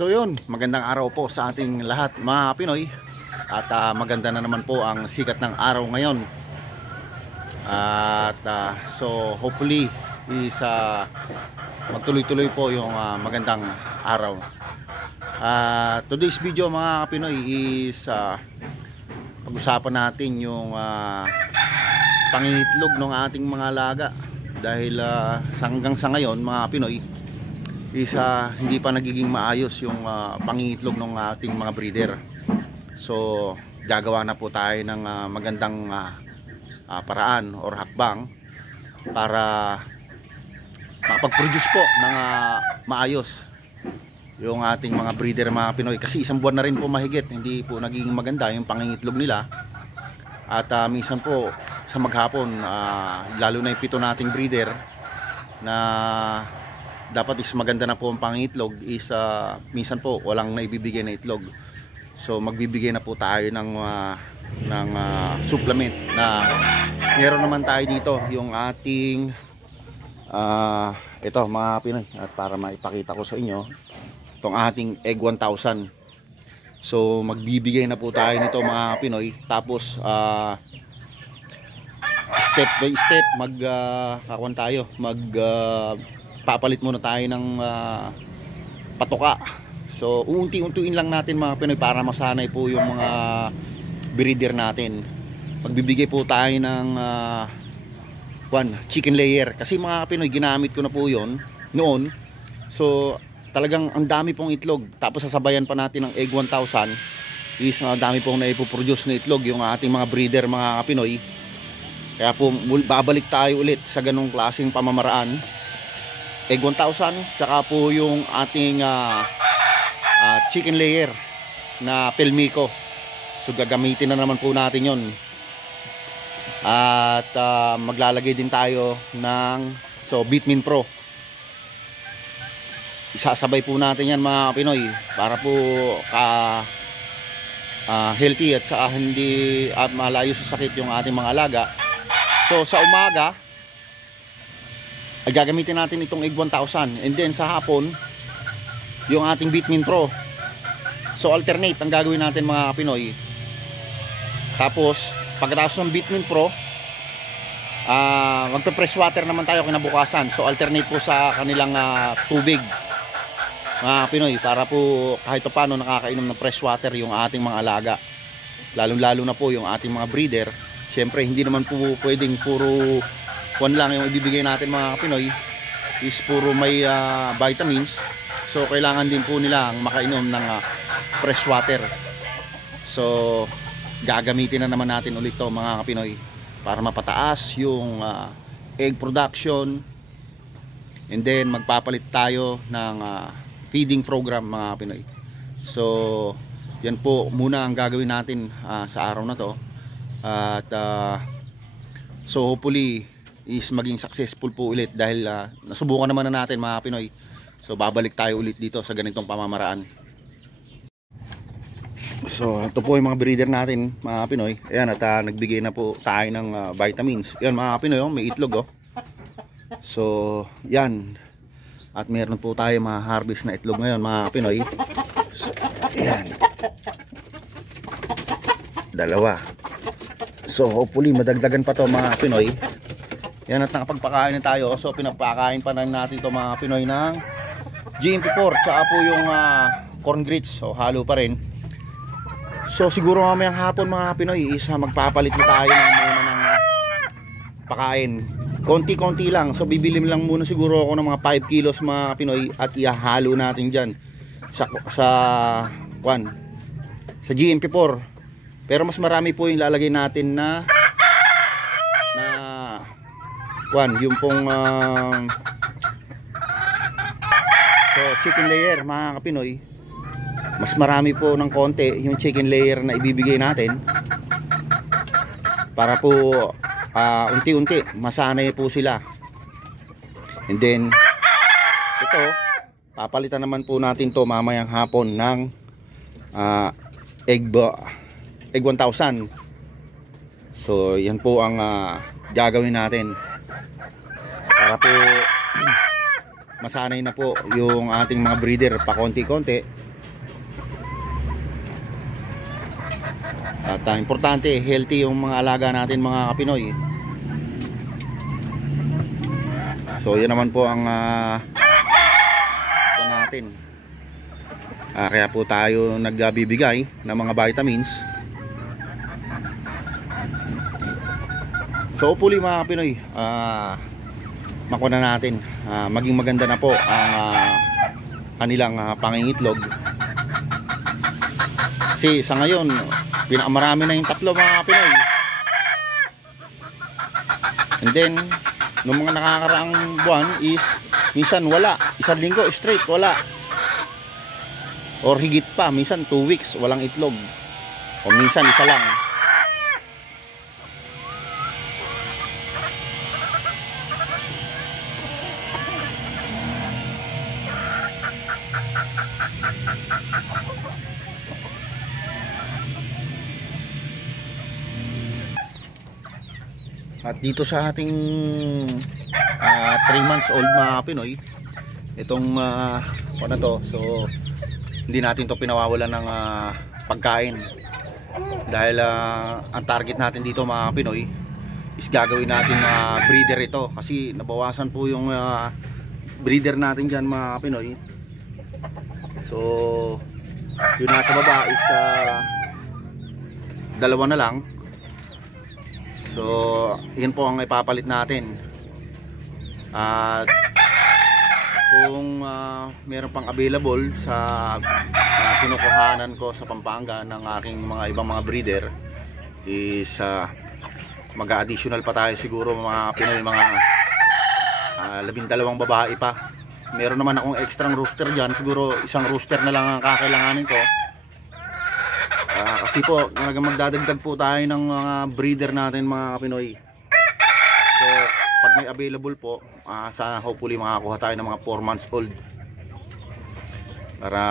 So yun, magandang araw po sa ating lahat mga Pinoy. At maganda na naman po ang sikat ng araw ngayon. At so hopefully is magtuloy-tuloy po yung magandang araw. Today's video mga Pinoy is pag-usapan natin yung pangingitlog ng ating mga alaga. Dahil hanggang sa ngayon mga Pinoy is hindi pa nagiging maayos yung pangingitlog ng ating mga breeder. So gagawa na po tayo ng magandang paraan or hakbang para makapag-produce po ng maayos yung ating mga breeder mga Pinoy. Kasi isang buwan na rin po mahigit hindi po nagiging maganda yung pangingitlog nila. At minsan po sa maghapon lalo na yung 7 nating breeder na dapat is maganda na po ang pangitlog is minsan po walang naibibigay na itlog. So magbibigay na po tayo ng supplement na meron naman tayo dito yung ating ito mga Pinoy, at para maipakita ko sa inyo itong ating egg 1000. So magbibigay na po tayo nito mga Pinoy. Tapos step by step magkakuan tayo, papalit muna tayo ng patoka. So unti-untiin lang natin mga Pinoy para masanay po yung mga breeder natin. Magbibigay po tayo ng chicken layer. Kasi mga Pinoy ginamit ko na po yon noon. So talagang ang dami pong itlog. Tapos sasabayan pa natin ng egg 1000 is dami pong naipoproduce na itlog yung ating mga breeder mga Pinoy. Kaya po babalik tayo ulit sa ganong klaseng pamamaraan. Egg 1000 tsaka po yung ating chicken layer na Pelmico. So gagamitin na naman po natin yon. At maglalagay din tayo ng Bitmin Pro. Isasabay po natin yan mga Pinoy para po healthy at saka hindi malayo sa sakit yung ating mga alaga. So sa umaga ay gagamitin natin itong egg 1000, and then sa hapon yung ating Bitmin Pro. So alternate ang gagawin natin mga Pinoy. Tapos pagkatapos ng Bitmin Pro magpe-press water naman tayo kinabukasan. So alternate po sa kanilang tubig mga Pinoy para po kahit paano nakakainom ng fresh water yung ating mga alaga. Lalo na po yung ating mga breeder. Siyempre hindi naman po pwedeng puro lang yung ibibigay natin mga Pinoy is puro may vitamins. So kailangan din po nilang makainom ng fresh water. So gagamitin na naman natin ulit to mga Pinoy para mapataas yung egg production, and then magpapalit tayo ng feeding program mga Pinoy. So yan po muna ang gagawin natin sa araw na to. At so hopefully is maging successful po ulit dahil nasubukan naman na natin mga Pinoy. So babalik tayo ulit dito sa ganitong pamamaraan. So ito po yung mga breeder natin mga Pinoy. Ayan, at nagbigay na po tayo ng vitamins. Ayan mga Pinoy, may itlog So yan. At meron po tayo mga harvest na itlog ngayon mga Pinoy. So, ayan. 2. So hopefully madagdagan pa to mga Pinoy. Yan, at nakapagpakain na tayo. So pinapakain pa na natin to mga Pinoy ng GMP4 tsaka po yung corn grits. So halo pa rin. So siguro mamayang hapon mga Pinoy is magpapalit na tayo ng pakain. Konti-konti lang. So bibili lang muna siguro ako ng mga 5 kilos mga Pinoy at ihahalo natin dyan sa GMP4. Pero mas marami po yung lalagay natin na yung pong chicken layer mga Pinoy. Mas marami po ng konti yung chicken layer na ibibigay natin para po unti-unti masanay po sila. And then ito papalitan naman po natin to mamayang hapon ng egg 1000. So yan po ang gagawin natin para po masanay na po yung ating mga breeder pa konti-konti. At importante, healthy yung mga alaga natin mga Pinoy. So yan naman po ang natin. Kaya po tayo nagbibigay ng mga vitamins. So hopefully mga Pinoy, makuha na natin, maging maganda na po ang kanilang pangingitlog. Kasi sa ngayon pinakamarami na yung 3 mga Pinoy. And then nung mga nakakaraang buwan is minsan wala, 1 linggo straight wala, or higit pa, minsan 2 weeks walang itlog, o minsan isa lang. At dito sa ating 3 months old mga Pinoy, itong ano to, so hindi natin to pinawawalan ng pagkain, dahil ang target natin dito mga Pinoy is gagawin natin breeder ito, kasi nabawasan po yung breeder natin dyan mga Pinoy. So yung nasa baba is 2 na lang. So yun po ang ipapalit natin. At kung meron pang available sa kinukuhanan ko sa Pampanga ng aking mga ibang mga breeder is mag-additional pa tayo siguro mga Pinoy, mga 12 babae pa. Meron naman akong extra rooster dyan, siguro 1 rooster na lang ang kakailanganin ko. Kasi po magdadagdag po tayo ng mga breeder natin mga Pinoy. So pag may available po, sana hopefully makakuha tayo ng mga 4 months old, para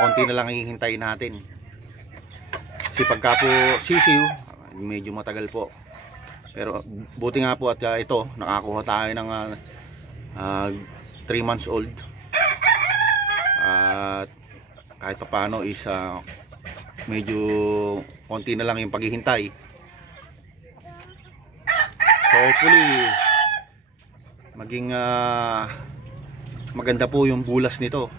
konti na lang hihintayin natin. Kasi pagka po sisiw, medyo matagal po. Pero buti nga po at ito nakakuha tayo ng 3 months old. At kahit pa paano is medyo konti na lang yung paghihintay. So hopefully maging maganda po yung bulas nito,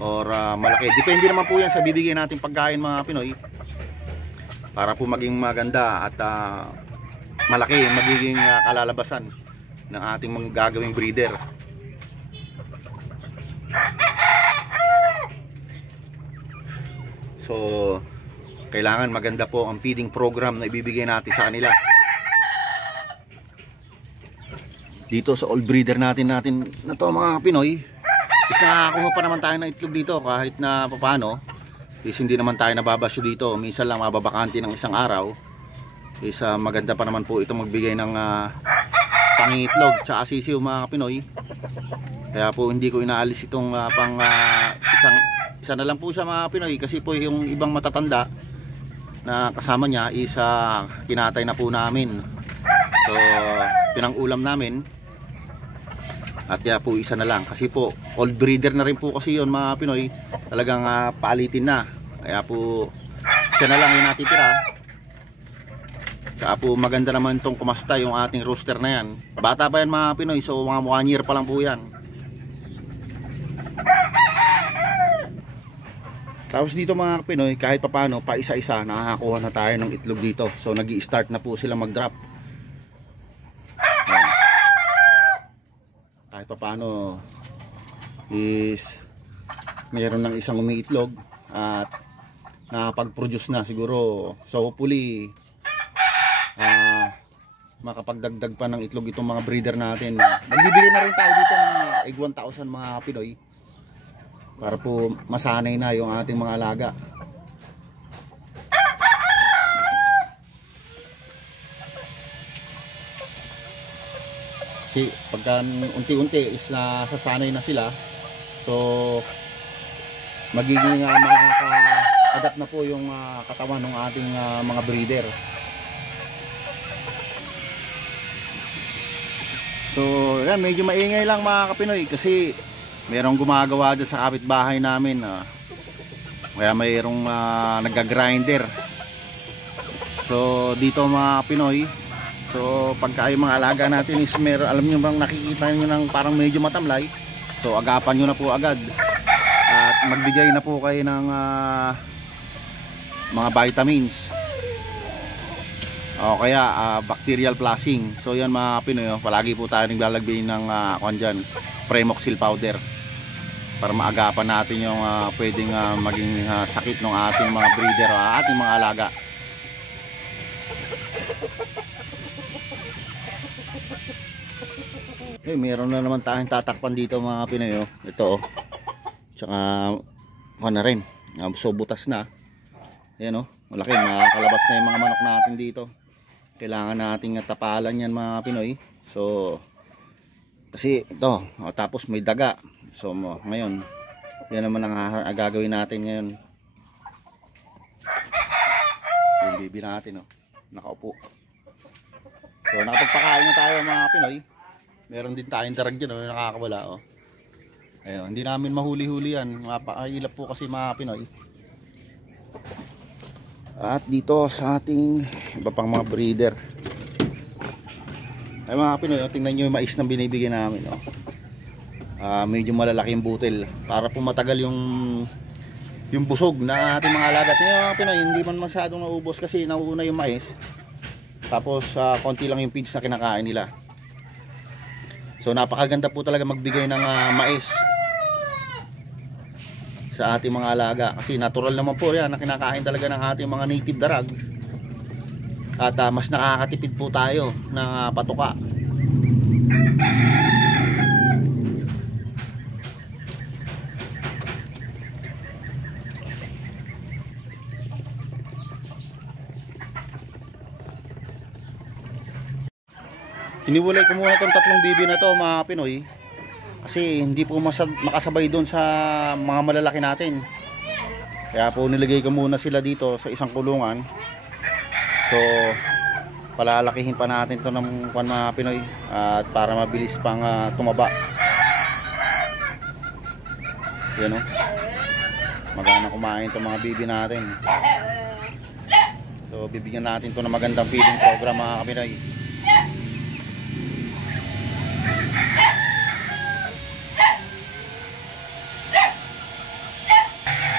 or malaki. Depende naman po yan sa bibigyan natin pagkain mga Pinoy, para po maging maganda at malaki magiging kalalabasan ng ating mga gagawing breeder. So kailangan maganda po ang feeding program na ibibigay natin sa kanila. Dito sa old breeder natin na to mga Pinoy, is nakakuha pa naman tayo ng itlog dito kahit na paano. Is hindi naman tayo nababasyo dito, minsan lang mababakante ng 1 araw. Is maganda pa naman po ito magbigay ng pangitlog tsaka sisiw mga Pinoy. Kaya po hindi ko inaalis itong pang isa na lang po siya mga Pinoy, kasi po yung ibang matatanda na kasama niya is kinatay na po namin. So pinang-ulam namin. At kaya po isa na lang, kasi po old breeder na rin po kasi yun mga Pinoy, talagang paalitin na. Kaya po siya na lang yung natitira. Saka po maganda naman itong kumasta yung ating rooster na yan. Bata pa yan mga Pinoy, so mga 1 year pa lang po yan. Tapos dito mga Pinoy, kahit papano pa isa-isa nakakakuha na tayo ng itlog dito. So nag-i-start na po sila mag-drop. Kahit papano is mayroon ng isang umiitlog at nakapag-produce na siguro. So hopefully makapagdagdag pa ng itlog itong mga breeder natin. Magbibigay na rin tayo dito ng egg 1,000 mga Pinoy, para po masanay na yung ating mga alaga. Kasi pagka unti-unti is nasasanay na sila, so magiging makaka-adapt na po yung katawan ng ating mga breeder. So yan, medyo maingay lang mga kapinoy, kasi merong gumagawa dyan sa kapitbahay namin. Kaya mayroong nagga-grinder. So dito mga Pinoy, so pagka yung mga alaga natin is meron, alam nyo bang nakikita nyo ng parang medyo matamlay, so agapan nyo na po agad at magbigay na po kayo ng mga vitamins o kaya bacterial flushing. So yan mga Pinoy, palagi po tayo naglalagay ng Premoxil powder para maagapan natin yung pwedeng maging sakit ng ating mga breeder o ating mga alaga. Okay, meron na naman tayong tatakpan dito mga Pinoy. Ito tsaka na rin, so butas na. Ayan malaki, makakalabas na yung mga manok natin dito. Kailangan nating tapalan yan mga Pinoy. So kasi ito, tapos may daga. So ngayon, yan naman ang gagawin natin ngayon. Yung bibi natin nakaupo. So nakapagpakain na tayo mga Pinoy. Meron din tayong tarag dyan nakakawala Ayun, hindi namin mahuli-huli yan. Mapakailap po kasi mga Pinoy. At dito sa ating iba pang mga breeder. Ay mga Pinoy, tingnan nyo yung mais na binibigyan namin. Medyo malalaki yung butil para po matagal yung busog na ating mga alaga. Tingnan mga Pinoy, hindi man masyadong naubos kasi nauuna yung mais. Tapos konti lang yung feeds na kinakain nila. So napakaganda po talaga magbigay ng mais sa ating mga alaga kasi natural naman po yan na kinakain talaga ng ating mga native darag. At mas nakakatipid po tayo ng patuka. Hiniwalay ko muna itong tatlong bibi na to mga Pinoy kasi hindi po makasabay doon sa mga malalaki natin. Kaya po nilagay ko muna sila dito sa isang kulungan. So palalakihin pa natin to ng mga Pinoy at para mabilis pang tumaba. Yan magana kumain itong mga bibi natin. So bibigyan natin to ng magandang feeding program mga Pinoy.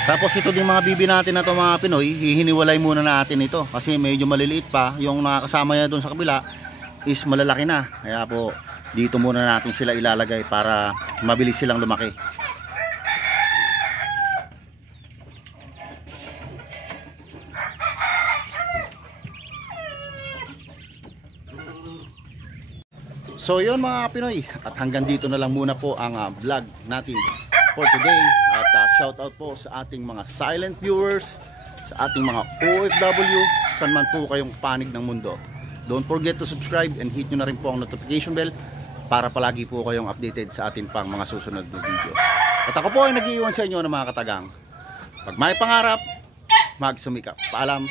Tapos ito din mga bibi natin na to mga Pinoy, hihiniwalay muna natin ito kasi medyo maliliit pa. Yung nakakasama niya doon sa kabila is malalaki na. Kaya po dito muna natin sila ilalagay para mabilis silang lumaki. So yun mga Pinoy, at hanggang dito na lang muna po ang vlog natin for today. At shout out po sa ating mga silent viewers, sa ating mga OFW, saan man po kayong panig ng mundo. Don't forget to subscribe and hit nyo na rin po ang notification bell para palagi po kayong updated sa ating pang mga susunod na video. At ako po ay nag-iiwan sa inyo ng mga katagang. Pag may pangarap, magsumikap. Paalam.